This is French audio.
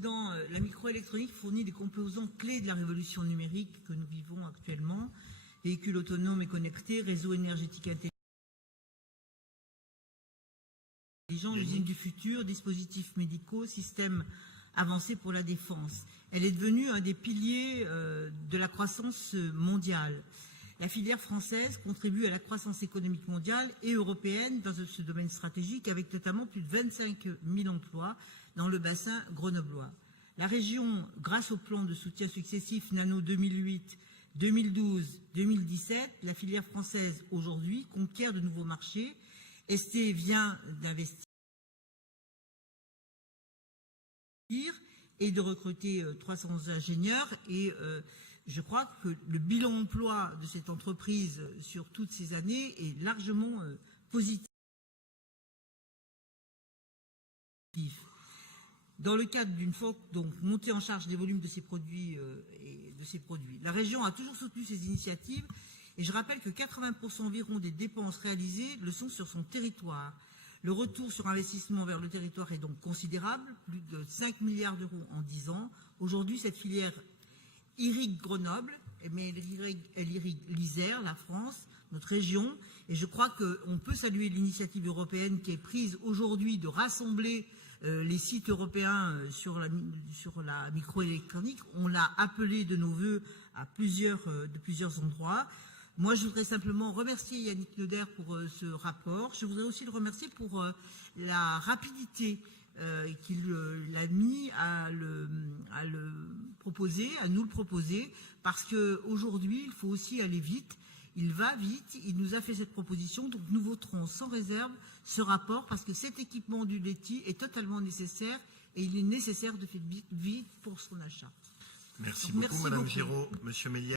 La microélectronique fournit des composants clés de la révolution numérique que nous vivons actuellement. Véhicules autonomes et connectés, réseaux énergétiques intelligents, usines du futur, dispositifs médicaux, systèmes avancés pour la défense. Elle est devenue un des piliers de la croissance mondiale. La filière française contribue à la croissance économique mondiale et européenne dans ce domaine stratégique, avec notamment plus de 25 000 emplois dans le bassin grenoblois. La région, grâce au plan de soutien successifs Nano 2008, 2012, 2017, la filière française aujourd'hui conquiert de nouveaux marchés. ST vient d'investir et de recruter 300 ingénieurs et je crois que le bilan emploi de cette entreprise sur toutes ces années est largement positif. Dans le cadre d'une forte montée en charge des volumes de ces produits, la région a toujours soutenu ces initiatives et je rappelle que 80% environ des dépenses réalisées le sont sur son territoire. Le retour sur investissement vers le territoire est donc considérable, plus de 5 milliards d'euros en 10 ans. Aujourd'hui, cette filière irrigue Grenoble, mais elle irrigue l'Isère, la France, notre région. Et je crois qu'on peut saluer l'initiative européenne qui est prise aujourd'hui de rassembler les sites européens sur la microélectronique. On l'a appelé de nos voeux à de plusieurs endroits. Moi, je voudrais simplement remercier Yannick Noder pour ce rapport. Je voudrais aussi le remercier pour la rapidité qu'il a mis à nous le proposer, parce qu'aujourd'hui, il faut aussi aller vite. Il va vite, il nous a fait cette proposition, donc nous voterons sans réserve ce rapport, parce que cet équipement du LETI est totalement nécessaire, et il est nécessaire de faire vite pour son achat. Merci beaucoup, Madame Giraud. Monsieur Méliès.